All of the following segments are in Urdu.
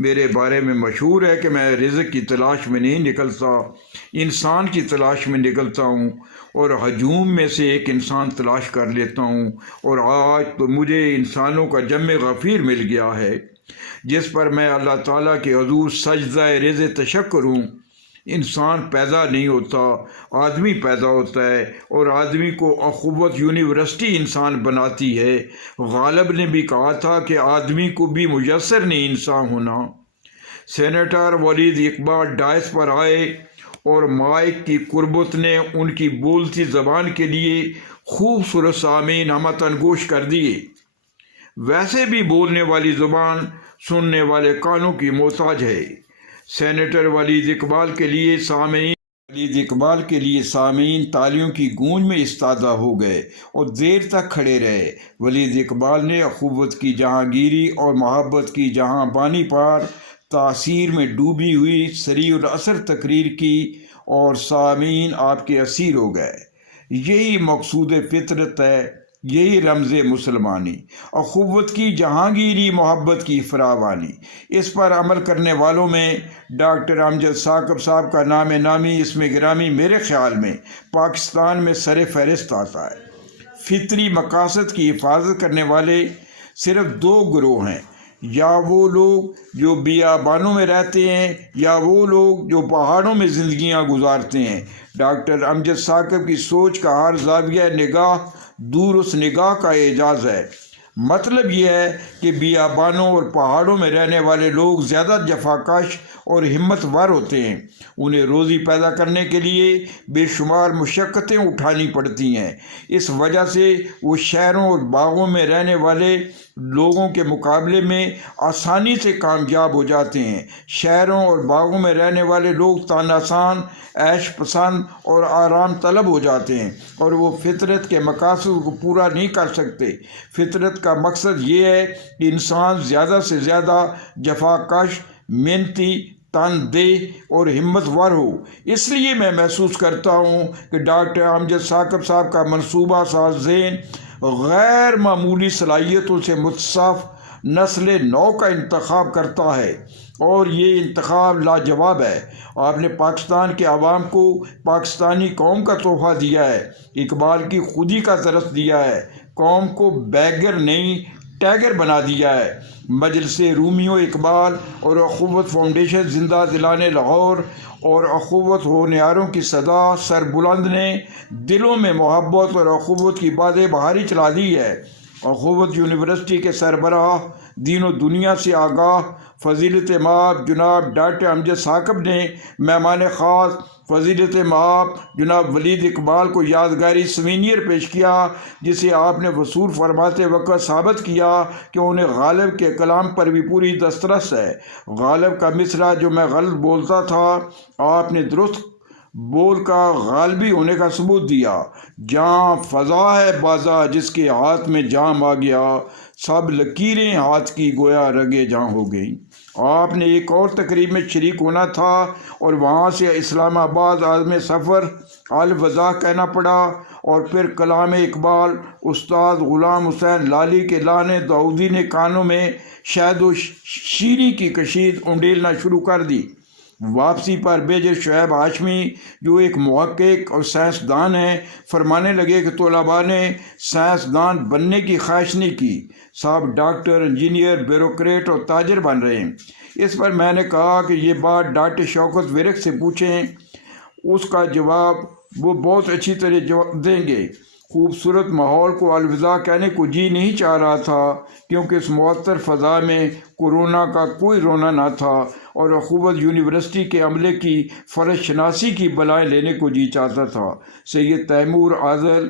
میرے بارے میں مشہور ہے کہ میں رزق کی تلاش میں نہیں نکلتا، انسان کی تلاش میں نکلتا ہوں اور ہجوم میں سے ایک انسان تلاش کر لیتا ہوں، اور آج تو مجھے انسانوں کا جمع غفیر مل گیا ہے جس پر میں اللہ تعالیٰ کے حضور سجدہ رز تشکر ہوں۔ انسان پیدا نہیں ہوتا، آدمی پیدا ہوتا ہے، اور آدمی کو اخوت یونیورسٹی انسان بناتی ہے۔ غالب نے بھی کہا تھا کہ آدمی کو بھی میسر نہیں انسان ہونا۔ سینیٹر ولید اقبال ڈائس پر آئے اور مائک کی قربت نے ان کی بولتی زبان کے لیے خوبصورت سامعین ہمتن گوش کر دیے۔ ویسے بھی بولنے والی زبان سننے والے کانوں کی محتاج ہے۔ سینیٹر ولید اقبال کے لیے سامعین تالیوں کی گونج میں استادہ ہو گئے اور دیر تک کھڑے رہے۔ ولید اقبال نے اخوت کی جہانگیری اور محبت کی جہاں بانی پر تاثیر میں ڈوبی ہوئی سریع الاثر تقریر کی اور سامعین آپ کے اسیر ہو گئے۔ یہی مقصود فطرت ہے، یہی رمز مسلمانی، اخوت کی جہانگیری، محبت کی فراوانی۔ اس پر عمل کرنے والوں میں ڈاکٹر امجد ثاقب صاحب کا نام نامی اسم گرامی میرے خیال میں پاکستان میں سر فہرست آتا ہے۔ فطری مقاصد کی حفاظت کرنے والے صرف دو گروہ ہیں، یا وہ لوگ جو بیابانوں میں رہتے ہیں یا وہ لوگ جو پہاڑوں میں زندگیاں گزارتے ہیں۔ ڈاکٹر امجد ثاقب کی سوچ کا ہر زاویہ نگاہ دور اس نگاہ کا اعجاز ہے۔ مطلب یہ ہے کہ بیابانوں اور پہاڑوں میں رہنے والے لوگ زیادہ جفاکش اور ہمت ور ہوتے ہیں۔ انہیں روزی پیدا کرنے کے لیے بے شمار مشقتیں اٹھانی پڑتی ہیں۔ اس وجہ سے وہ شہروں اور باغوں میں رہنے والے لوگوں کے مقابلے میں آسانی سے کامیاب ہو جاتے ہیں۔ شہروں اور باغوں میں رہنے والے لوگ تن آسان، عیش پسند اور آرام طلب ہو جاتے ہیں، اور وہ فطرت کے مقاصد کو پورا نہیں کر سکتے۔ فطرت کا مقصد یہ ہے کہ انسان زیادہ سے زیادہ جفاکش، محنتی، تندہ اور ہمت ور ہو۔ اس لیے میں محسوس کرتا ہوں کہ ڈاکٹر امجد ثاقب صاحب کا منصوبہ ساز ذہن غیر معمولی صلاحیتوں سے متصف نسل نو کا انتخاب کرتا ہے، اور یہ انتخاب لاجواب ہے۔ آپ نے پاکستان کے عوام کو پاکستانی قوم کا تحفہ دیا ہے، اقبال کی خودی کا درس دیا ہے، قوم کو بیگر نہیں ٹیگر بنا دیا ہے۔ مجلس رومیو اقبال اور اخوت فاؤنڈیشن زندہ دلان لاہور اور اخوت ہونہاروں کی صدا سر بلند نے دلوں میں محبت اور اخوت کی باد بہاری چلا دی ہے۔ اخوت یونیورسٹی کے سربراہ، دین و دنیا سے آگاہ فضیلت مآب جناب ڈاکٹر امجد ثاقب نے مہمان خاص فضیلت مآب جناب ولید اقبال کو یادگاری سوینئر پیش کیا، جسے آپ نے وصول فرماتے وقت ثابت کیا کہ انہیں غالب کے کلام پر بھی پوری دسترس ہے۔ غالب کا مصرع جو میں غلط بولتا تھا، آپ نے درست بول کا غالبی ہونے کا ثبوت دیا۔ جہاں فضا ہے بازا جس کے ہاتھ میں جام آ گیا، سب لکیریں ہاتھ کی گویا رگے جاں ہو گئیں۔ آپ نے ایک اور تقریب میں شریک ہونا تھا اور وہاں سے اسلام آباد عازم سفر الوداع کہنا پڑا، اور پھر کلام اقبال استاد غلام حسین لالی کے لان داؤدی نے کانوں میں شہد و شیری کی کشید انڈیلنا شروع کر دی۔ واپسی پر میجر شعیب ہاشمی جو ایک محقق اور سائنسدان ہیں، فرمانے لگے کہ طلباء نے سائنسدان بننے کی خواہش نہیں کی، صاحب ڈاکٹر، انجینئر، بیوروکریٹ اور تاجر بن رہے ہیں۔ اس پر میں نے کہا کہ یہ بات ڈاکٹر شوکت ورک سے پوچھیں، اس کا جواب وہ بہت اچھی طرح جواب دیں گے۔ خوبصورت ماحول کو الوداع کہنے کو جی نہیں چاہ رہا تھا، کیونکہ اس معطر فضا میں کورونا کا کوئی رونا نہ تھا، اور اخوت یونیورسٹی کے عملے کی فرش شناسی کی بلائیں لینے کو جی چاہتا تھا۔ سید تیمور عادل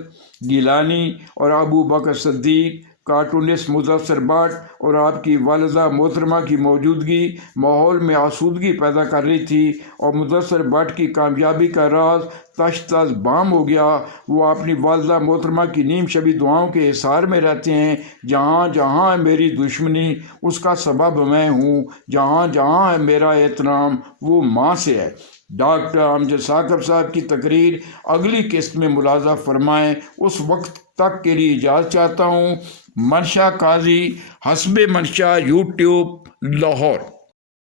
گیلانی اور ابو بکر صدیق، کارٹونسٹ مدثر بٹ اور آپ کی والدہ محترمہ کی موجودگی ماحول میں آسودگی پیدا کر رہی تھی، اور مدثر بٹ کی کامیابی کا راز تش تش بام ہو گیا۔ وہ اپنی والدہ محترمہ کی نیم شبی دعاؤں کے حصار میں رہتے ہیں۔ جہاں جہاں ہے میری دشمنی اس کا سبب میں ہوں، جہاں جہاں ہے میرا احترام وہ ماں سے ہے۔ ڈاکٹر امجد ثاقب صاحب کی تقریر اگلی قسط میں ملاحظہ فرمائیں۔ اس وقت تک کے لیے اجازت چاہتا ہوں۔ منشا قاضی، حسب منشا، یوٹیوب، لاہور۔